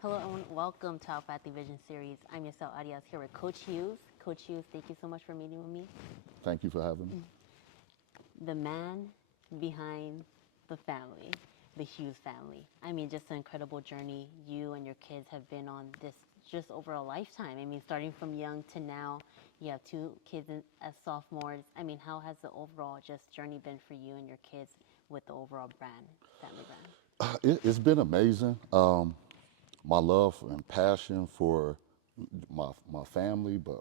Hello and welcome to our Fatty Vision series. I'm Yisel Arias here with Coach Hughes. Coach Hughes, thank you so much for meeting with me. Thank you for having me. The man behind the family, the Hughes family. I mean, just an incredible journey you and your kids have been on this just over a lifetime. I mean, starting from young to now, you have two kids as sophomores. I mean, how has the overall just journey been for you and your kids with the overall brand, family brand? It's been amazing. My love and passion for my family, but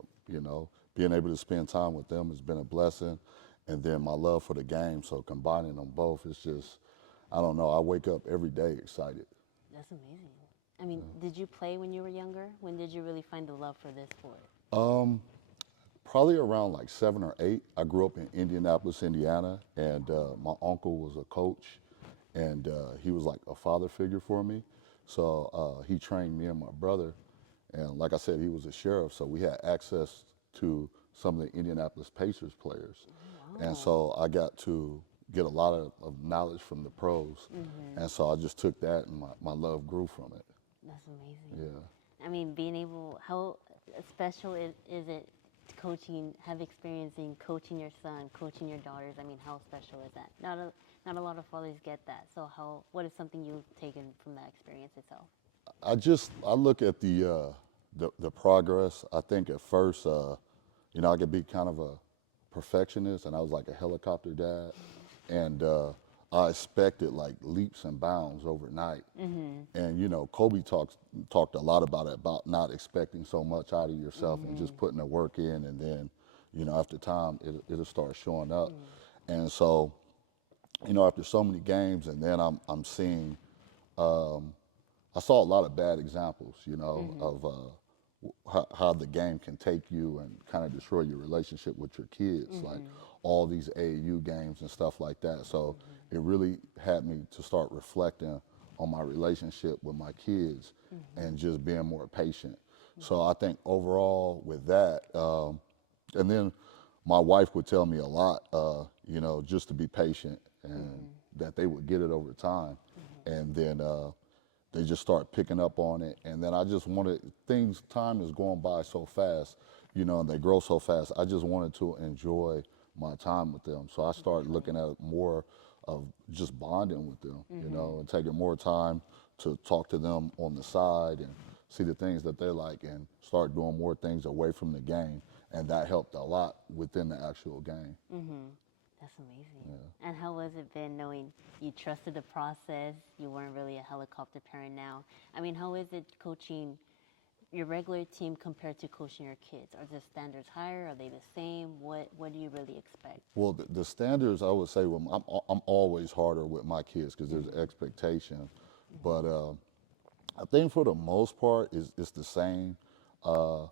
being able to spend time with them has been a blessing. And then my love for the game, so combining them both is just, I don't know. I wake up every day excited. That's amazing. I mean, did you play when you were younger? When did you really find the love for this sport? Probably around like 7 or 8. I grew up in Indianapolis, Indiana, and my uncle was a coach, and he was like a father figure for me. So he trained me and my brother, and like I said, he was a sheriff, so we had access to some of the Indianapolis Pacers players, and Wow. so I got to get a lot of knowledge from the pros, and so I just took that, and my love grew from it. That's amazing. Yeah. I mean, being able, how special is it coaching, have experience in coaching your son, coaching your daughters? I mean, how special is that? Not a lot of fathers get that. So what is something you've taken from that experience itself? I look at the progress. I think at first, I could be kind of a perfectionist, and I was like a helicopter dad, and I expected like leaps and bounds overnight. And Kobe talked a lot about it, about not expecting so much out of yourself and just putting the work in, and then after time it'll start showing up. And so after so many games, and then I'm seeing. I saw a lot of bad examples, of how the game can take you and kind of destroy your relationship with your kids, like all these AAU games and stuff like that. So it really had me to start reflecting on my relationship with my kids and just being more patient. So I think overall with that, and then my wife would tell me a lot, just to be patient and that they would get it over time. And then they just start picking up on it. And then I just wanted time is going by so fast, and they grow so fast. I just wanted to enjoy my time with them. So I started looking at more of just bonding with them, and taking more time to talk to them on the side and see the things that they like and start doing more things away from the game. And that helped a lot within the actual game. That's amazing. And how has it been knowing you trusted the process? You weren't really a helicopter parent now. I mean, how is it coaching your regular team compared to coaching your kids? Are the standards higher? Are they the same? What do you really expect? Well, the standards, I would say, well, I'm always harder with my kids because there's expectation. But I think for the most part, it's the same. Uh,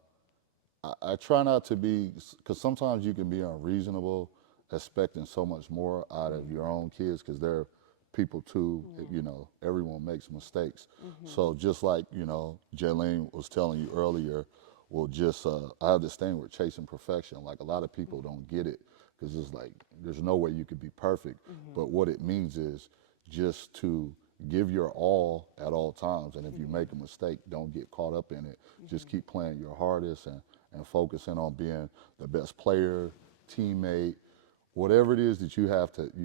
I try not to be, because sometimes you can be unreasonable, expecting so much more out of your own kids because they're people too. Everyone makes mistakes. So just like Jaylene was telling you earlier, well, just I have this thing with chasing perfection. Like a lot of people don't get it because it's like there's no way you could be perfect. But what it means is just to give your all at all times. And if you make a mistake, don't get caught up in it. Just keep playing your hardest and focusing on being the best player, teammate, whatever it is that you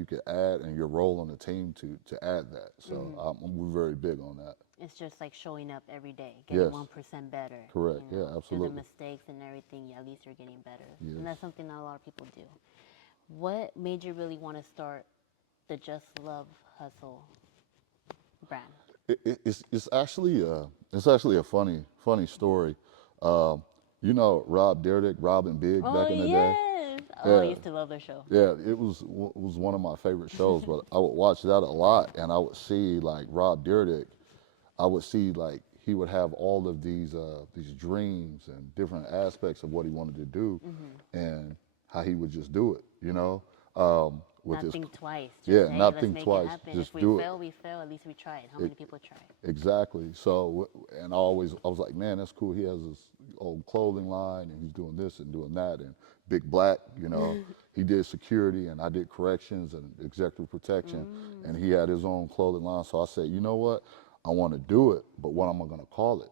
could add in your role on the team to add that. So we're very big on that. It's just like showing up every day, getting Yes, 1% better. correct. Yeah, Through the absolutely. mistakes and everything, at least you're getting better. And Yes. that's something not a lot of people do. What made you really want to start the Just Love Hustle brand? It's actually a funny story. Um, Rob Dyrdek, Rob and Big Oh, back in the day. yes. Oh, I Yeah, used to love their show. yeah, it was one of my favorite shows, but I would watch that a lot, and I would see like Rob Dyrdek. I would see like he would have all of these dreams and different aspects of what he wanted to do, and how he would just do it. With Not his think twice. Just, yeah, hey, not let's think make it twice, happen. If just we do it. fail, we fail. At least we tried. How it many people tried? exactly. So, and I was like, man, that's cool. He has this old clothing line, and he's doing this and doing that, and Big Black, he did security, and I did corrections and executive protection, and he had his own clothing line. So I said, you know what? I want to do it, but what am I going to call it?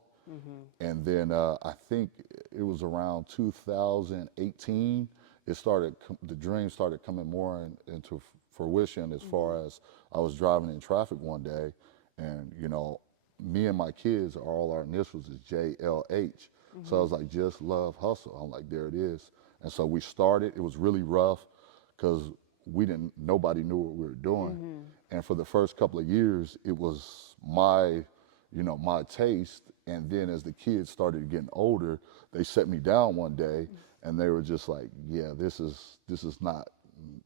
And then I think it was around 2018. The dream started coming more into fruition as far as I was driving in traffic one day, and me and my kids, all our initials is JLH. So I was like, just love hustle. I'm like, there it is. And so we started. It was really rough because nobody knew what we were doing. And for the first couple of years, it was my taste. And then as the kids started getting older, they set me down one day and they were just like, yeah, this is not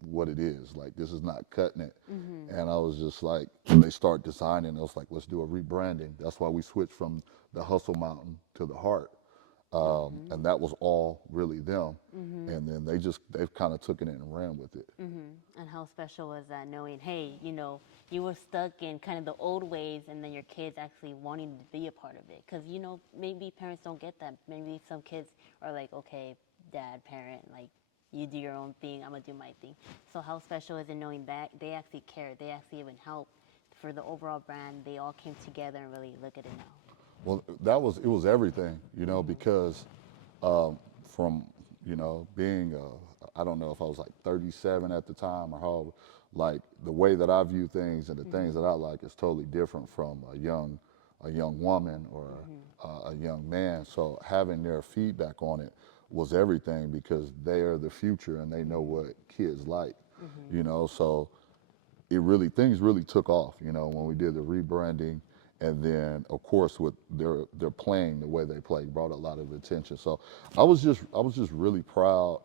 what it is. Like, this is not cutting it. And I was just like, when they start designing, I was like, let's do a rebranding. That's why we switched from the Hustle Mountain to the Heart. And that was all really them. And then they've kind of taken it and ran with it. And how special was that, knowing, hey, you were stuck in kind of the old ways, and then your kids actually wanting to be a part of it? Because, maybe parents don't get that. Maybe some kids are like, okay, dad, parent, like, you do your own thing, I'm going to do my thing. So how special is it knowing that they actually care, they actually even help for the overall brand? They all came together and really look at it now. Well, it was everything, because from, being, I don't know if I was like 37 at the time or how, like the way that I view things and the things that I like is totally different from a young woman or a young man. So having their feedback on it was everything because they are the future and they know what kids like, so things really took off, when we did the rebranding. And then, of course, with their playing, the way they play brought a lot of attention. So I was just really proud,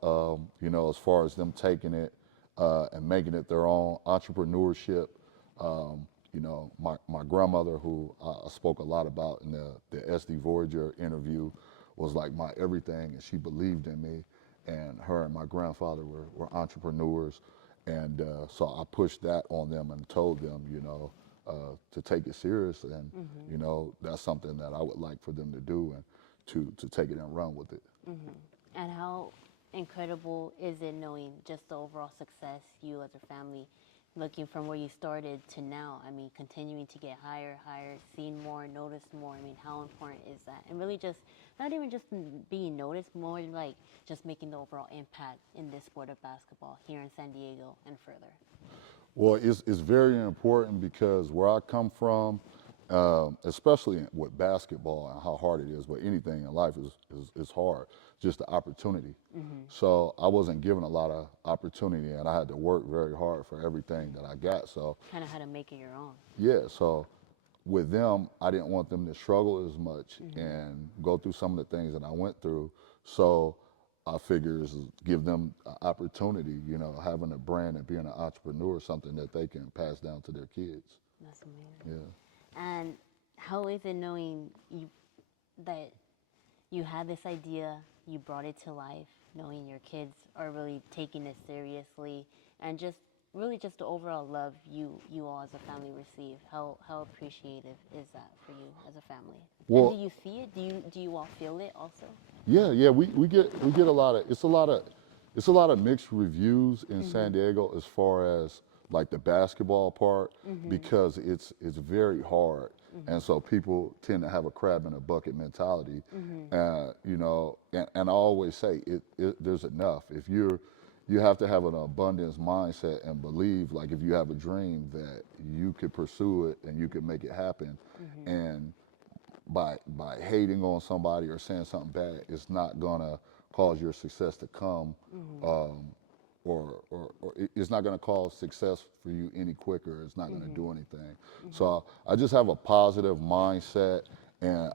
as far as them taking it and making it their own entrepreneurship. My grandmother, who I spoke a lot about in the SD Voyager interview, was like my everything, and she believed in me. And her and my grandfather were entrepreneurs. And so I pushed that on them and told them, to take it serious. And, that's something that I would like for them to do and to take it and run with it. And how incredible is it knowing just the overall success you as a family, looking from where you started to now? I mean, continuing to get higher, seen more, noticed more. I mean, how important is that? And really just, not even just being noticed, more like just making the overall impact in this sport of basketball here in San Diego and further. Well, it's very important because where I come from, especially with basketball and how hard it is, but anything in life is hard, just the opportunity. So I wasn't given a lot of opportunity, and I had to work very hard for everything that I got. So Kind of how to make it your own. yeah, so with them, I didn't want them to struggle as much and go through some of the things that I went through. So I figure is give them an opportunity, having a brand and being an entrepreneur, something that they can pass down to their kids. That's amazing. Yeah. And how is it knowing that you had this idea, you brought it to life, knowing your kids are really taking it seriously, and just really just the overall love you all as a family receive? How appreciative is that for you as a family? Well, and do you see it? Do you all feel it also? yeah, we get a lot of it's a lot of mixed reviews in San Diego as far as like the basketball part because it's very hard. And so people tend to have a crab in a bucket mentality. And I always say there's enough. If you have to have an abundance mindset and believe, like, if you have a dream that you could pursue it and you could make it happen. And by hating on somebody or saying something bad, it's not gonna cause your success to come, or it's not gonna cause success for you any quicker. It's not gonna do anything. So I just have a positive mindset, and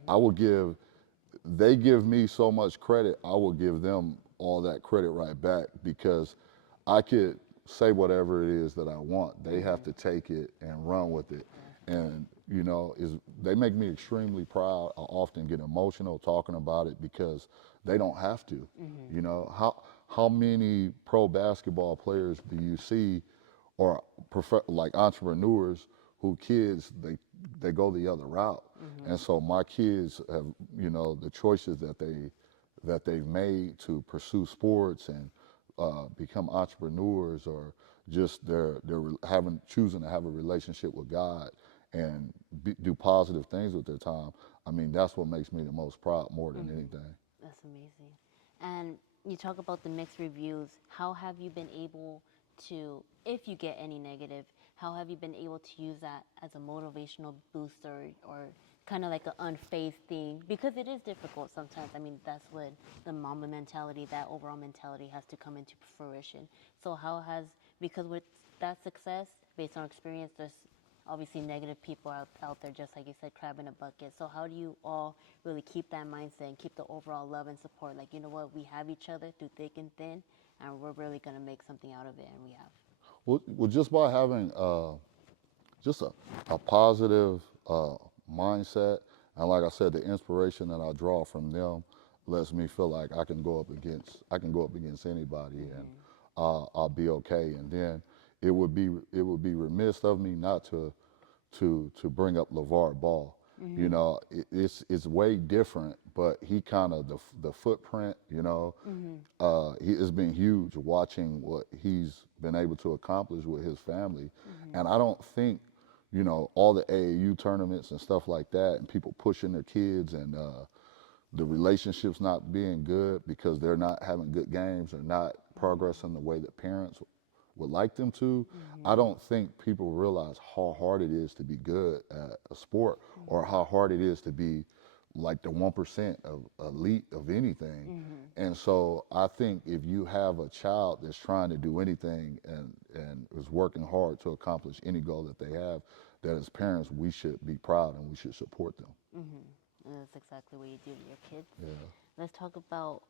they give me so much credit, I will give them all that credit right back because I could say whatever it is that I want. They have to take it and run with it. And, they make me extremely proud. I often get emotional talking about it because they don't have to. How many pro basketball players do you see or like entrepreneurs who kids, they go the other route. And so my kids have, the choices that they've made to pursue sports and become entrepreneurs, or just they're choosing to have a relationship with God and do positive things with their time. I mean, that's what makes me the most proud more than Hmm. anything. That's amazing. And you talk about the mixed reviews. How have you been able to, if you get any negative, how have you been able to use that as a motivational booster or kind of like an unfazed thing? Because it is difficult sometimes. I mean, that's what the mama mentality, that overall mentality has to come into fruition. So how has, because with that success, based on experience, there's obviously negative people out there, just like you said, crab in a bucket. So how do you all really keep that mindset and keep the overall love and support? Like, you know what, we have each other through thick and thin, and we're really gonna make something out of it, and we have. Well, just by having just a positive mindset, and like I said, the inspiration that I draw from them lets me feel like I can go up against anybody, and Mm-hmm. I'll be okay. And then it would be remiss of me not to bring up LeVar Ball. You Mm-hmm. know, it's way different, but he kind of the footprint. You know, Mm-hmm. it's been huge watching what he's been able to accomplish with his family, Mm-hmm. and I don't think, you know, all the AAU tournaments and stuff like that, and people pushing their kids and the relationships not being good because they're not having good games or not progressing the way that parents would like them to. I Mm-hmm. don't think people realize how hard it is to be good at a sport or how hard it is to be like the 1% of elite of anything. Mm-hmm. And so I think if you have a child that's trying to do anything and is working hard to accomplish any goal that they have, that as parents we should be proud and we should support them. Mm-hmm. And that's exactly what you do to your kids. Yeah. Let's talk about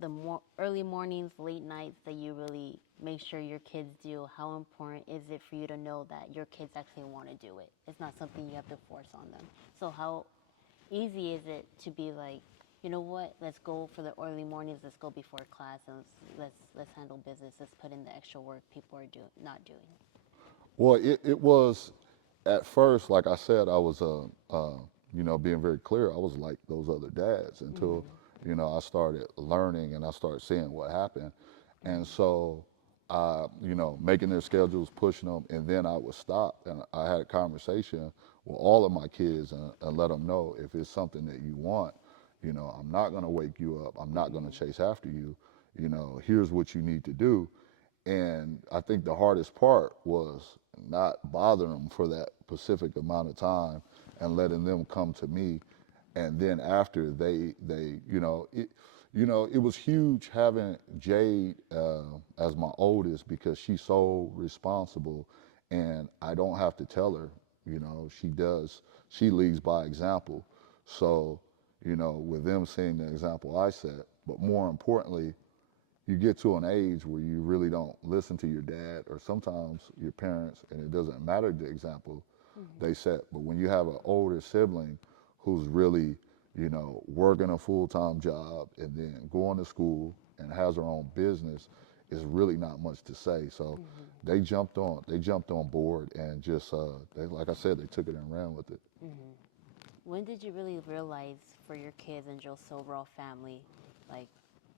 the early mornings, late nights that you really make sure your kids do. How important is it for you to know that your kids actually want to do it? It's not something you have to force on them. So how easy is it to be like, you know what? Let's go for the early mornings. Let's go before class, and let's handle business. Let's put in the extra work people are not doing. Well, it was at first, like I said, I was, you know, being very clear. I was like those other dads until, Mm-hmm. you know, I started learning and I started seeing what happened. And Mm-hmm. so, you know, making their schedules, pushing them, and then I would stop and I had a conversation with all of my kids and let them know if it's something that you want, you know, I'm not going to wake you up. I'm not going to chase after you. You know, here's what you need to do. And I think the hardest part was not bothering them for that specific amount of time and letting them come to me. And then after you know, it was huge having Jade as my oldest because she's so responsible, and I don't have to tell her. You know, she leads by example. So, you know, with them seeing the example I set, but more importantly, you get to an age where you really don't listen to your dad or sometimes your parents, and it doesn't matter the example they set. But when you have an older sibling who's really, you know, working a full-time job and then going to school and has her own business, is really not much to say. So Mm-hmm. they jumped on board and just, they, like I said, they took it and ran with it. Mm-hmm. When did you really realize for your kids and Joe's overall family, like,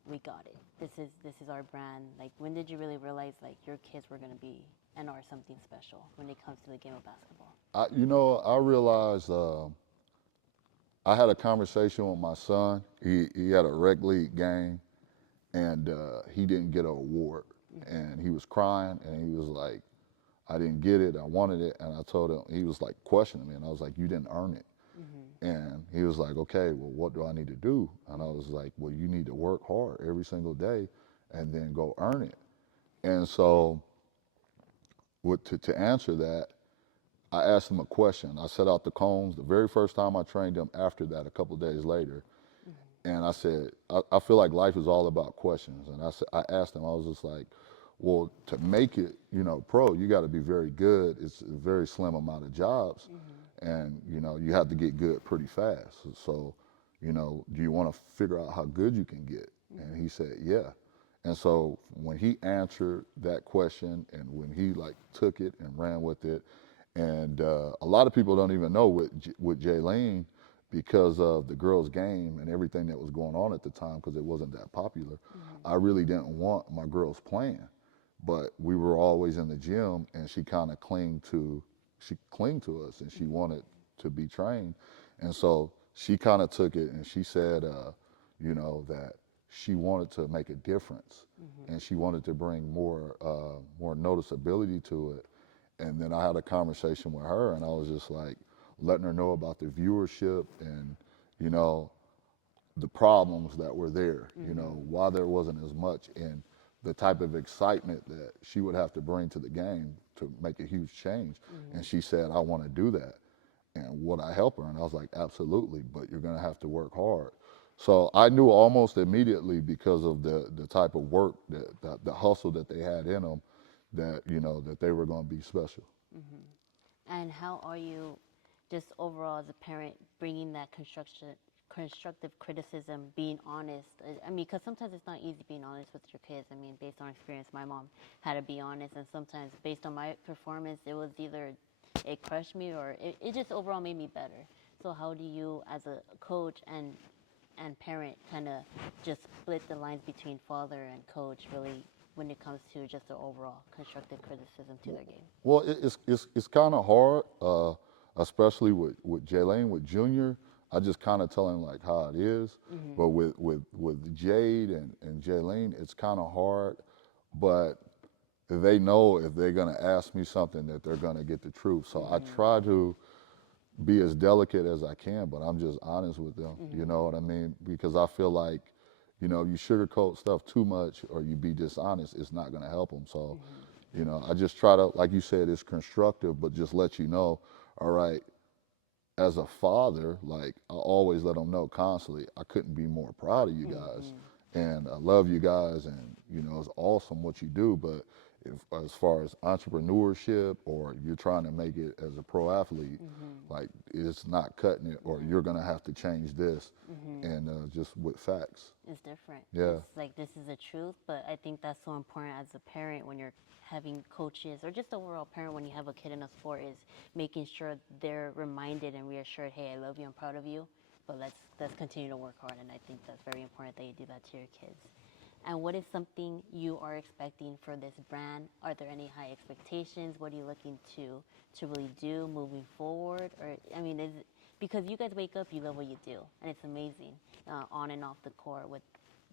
we got it. This is our brand. Like, when did you really realize like your kids were gonna be and are something special when it comes to the game of basketball? You know, I realized I had a conversation with my son. He had a rec league game and he didn't get an award. Mm-hmm. And he was crying and he was like, I didn't get it. I wanted it. And I told him, he was like questioning me. And I was like, you didn't earn it. Mm-hmm. And he was like, okay, well, what do I need to do? And I was like, well, you need to work hard every single day and then go earn it. And so to answer that, I asked him a question. I set out the cones the very first time I trained him after that, a couple of days later. And I said, I feel like life is all about questions. And I asked him, I was just like, well, to make it, you know, pro, you got to be very good. It's a very slim amount of jobs, Mm-hmm. and you know, you have to get good pretty fast. So, you know, do you want to figure out how good you can get? And he said, yeah. And so when he answered that question, and when he like took it and ran with it, and a lot of people don't even know with Jaylene because of the girls' game and everything that was going on at the time because it wasn't that popular. Mm-hmm. I really didn't want my girls playing, but we were always in the gym, and she kind of clinged to she clinged to us and she wanted to be trained. And so she kind of took it and she said, that she wanted to make a difference and she wanted to bring more noticeability to it. And then I had a conversation with her and I was just like letting her know about the viewership and, you know, the problems that were there, why there wasn't as much, and the type of excitement that she would have to bring to the game to make a huge change. And she said, I want to do that. And would I help her? And I was like, absolutely, but you're going to have to work hard. So I knew almost immediately because of the type of work, the hustle that they had in them, that, that they were going to be special. And how are you, just overall as a parent, bringing that constructive criticism, being honest? I mean, because sometimes it's not easy being honest with your kids. I mean, based on experience, my mom had to be honest, and sometimes based on my performance, it was either it crushed me or it just overall made me better. So how do you, as a coach and parent, kind of just split the lines between father and coach, really, when it comes to just the overall constructive criticism to their game? Well, it's kind of hard, especially with Jaylene, with Junior. I just kind of tell him like how it is. But with Jade and Jaylene, it's kind of hard. But they know if they're gonna ask me something that they're gonna get the truth. So I try to be as delicate as I can, but I'm just honest with them. You know what I mean? Because I feel like, you sugarcoat stuff too much or you be dishonest, it's not gonna help them. So, I just try to, like you said, it's constructive, but just let you know, all right, as a father, like I always let them know constantly, I couldn't be more proud of you guys, and I love you guys, and it's awesome what you do. But as far as entrepreneurship, or you're trying to make it as a pro athlete, like it's not cutting it, or you're gonna have to change this, and just with facts. It's different. Yeah. It's like this is the truth, but I think that's so important as a parent when you're having coaches or just overall parent when you have a kid in a sport is making sure they're reminded and reassured, hey, I love you, I'm proud of you, but let's continue to work hard, and I think that's very important that you do that to your kids. And what is something you are expecting for this brand? Are there any high expectations? What are you looking to really do moving forward? Or I mean, because you guys wake up, you love what you do, and it's amazing on and off the court with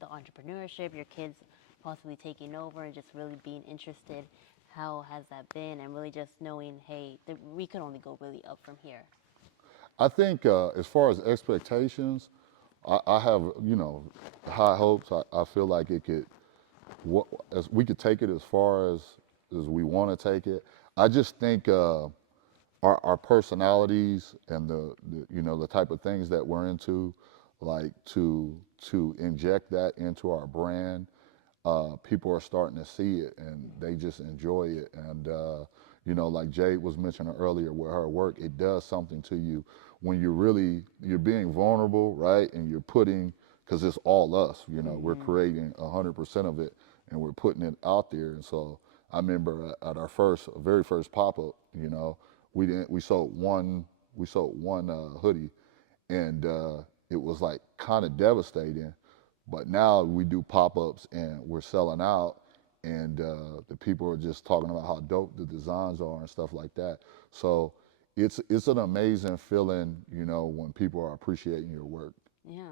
the entrepreneurship, your kids possibly taking over and just really being interested. How has that been? And really just knowing, hey, we could only go really up from here. I think as far as expectations, I have high hopes. I feel like it could, as we could take it as far as we want to take it. I just think our personalities and the type of things that we're into, like to inject that into our brand, people are starting to see it and they just enjoy it. And like Jade was mentioning earlier with her work, it does something to you when you're being vulnerable, right? And you're putting, because it's all us, we're creating 100% of it and we're putting it out there. And so I remember at our very first pop up, we sold one hoodie, and it was like kind of devastating. But now we do pop-ups and we're selling out, and the people are just talking about how dope the designs are and stuff like that. So it's an amazing feeling, when people are appreciating your work. Yeah.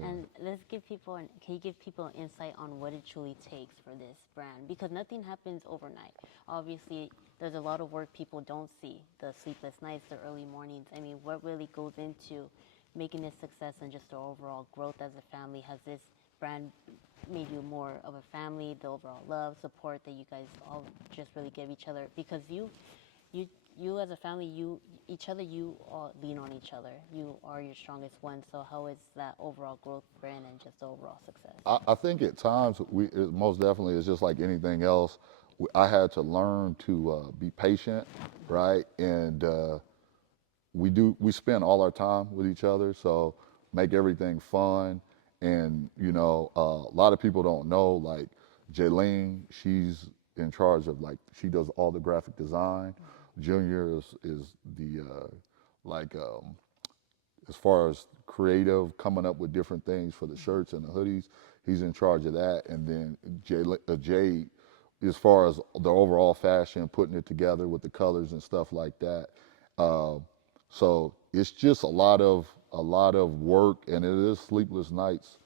And can you give people an insight on what it truly takes for this brand? Because nothing happens overnight. Obviously, there's a lot of work people don't see, the sleepless nights, the early mornings. I mean, what really goes into making this success and just the overall growth as a family? Has this brand made you more of a family, the overall love, support that you guys all just really give each other? Because you you as a family, you all lean on each other. You are your strongest one. So how is that overall growth brand and just the overall success? I think at times it most definitely is just like anything else. I had to learn to be patient, right? And we spend all our time with each other, so make everything fun. And a lot of people don't know, like Jaylene, she's in charge of, like, she does all the graphic design. Junior is the like as far as creative, coming up with different things for the shirts and the hoodies, he's in charge of that. And then Jade as far as the overall fashion, putting it together with the colors and stuff like that. Uh, so it's just a lot of work, and it is sleepless nights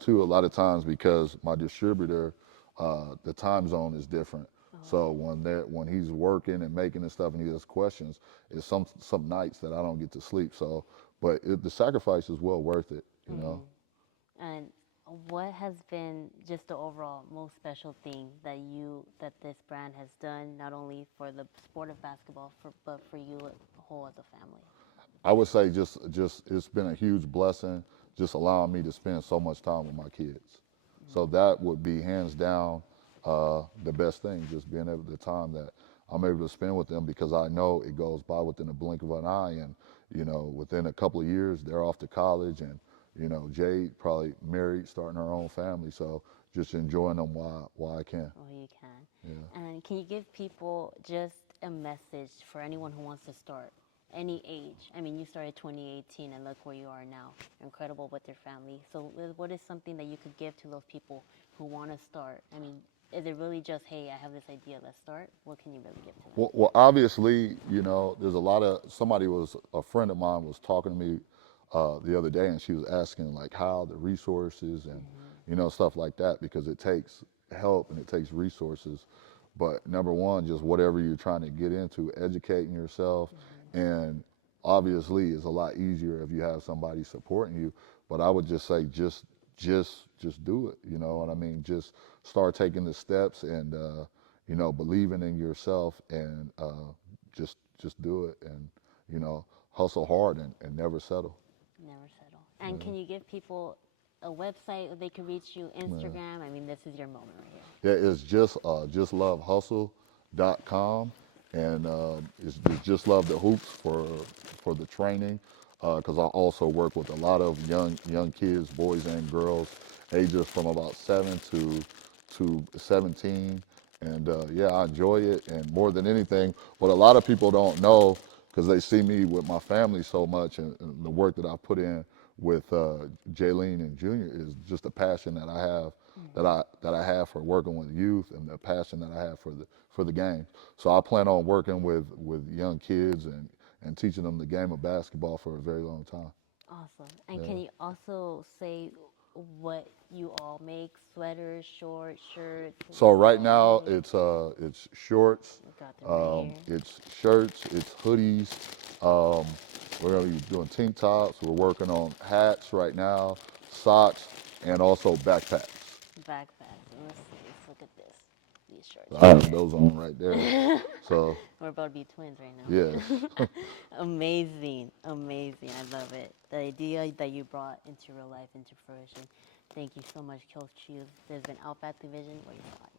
too. A lot of times because my distributor, the time zone is different. So when he's working and making and stuff, and he has questions, it's some nights that I don't get to sleep. So, but the sacrifice is well worth it, you know. And what has been just the overall most special thing that this brand has done, not only for the sport of basketball, but for you as a whole as a family? I would say just it's been a huge blessing, just allowing me to spend so much time with my kids. So that would be hands down the best thing, just being able the time that I'm able to spend with them, because I know it goes by within a blink of an eye, and within a couple of years they're off to college, and Jade probably married, starting her own family. So just enjoying them while I can. Oh, you can. Yeah. And can you give people just a message for anyone who wants to start, any age? I mean, you started 2018, and look where you are now. You're incredible with your family. So, what is something that you could give to those people who want to start? I mean, is it really just, hey, I have this idea, let's start? What can you really give to them? Well, obviously, there's a lot of a friend of mine was talking to me the other day, and she was asking like how the resources and stuff like that, because it takes help and it takes resources. But number one, just whatever you're trying to get into, educating yourself, and obviously it's a lot easier if you have somebody supporting you. But I would just say just do it. You know what I mean? Just start taking the steps, and believing in yourself, and just do it, and hustle hard, and never settle. Never settle. And can you give people a website where they can reach you, Instagram? I mean, this is your moment right here. Yeah, it's justlovehustle.com, and it's just love the hoops for the training, because I also work with a lot of young kids, boys and girls, ages from about 7 to 17, and yeah, I enjoy it, and more than anything, what a lot of people don't know, because they see me with my family so much, and the work that I put in with Jaylene and Junior, is just a passion that I have, that I have for working with youth, and the passion that I have for the game. So I plan on working with young kids, and teaching them the game of basketball for a very long time. Awesome. And Yeah. can you also say what you all make? Sweaters, shorts, shirts? So What do you right all now make? it's shorts, We got them right here. it's shirts, it's hoodies. Um, we're gonna be doing tank tops. We're working on hats right now, socks, and also backpacks. Backpacks. Let's look at this. These shorts I right have those on right there. here. So We're about to be twins right yes. now. Amazing. Amazing. I love it. The idea that you brought into real life, into fruition. Thank you so much, Coach Hughes. There's been Outback Division. Where you at?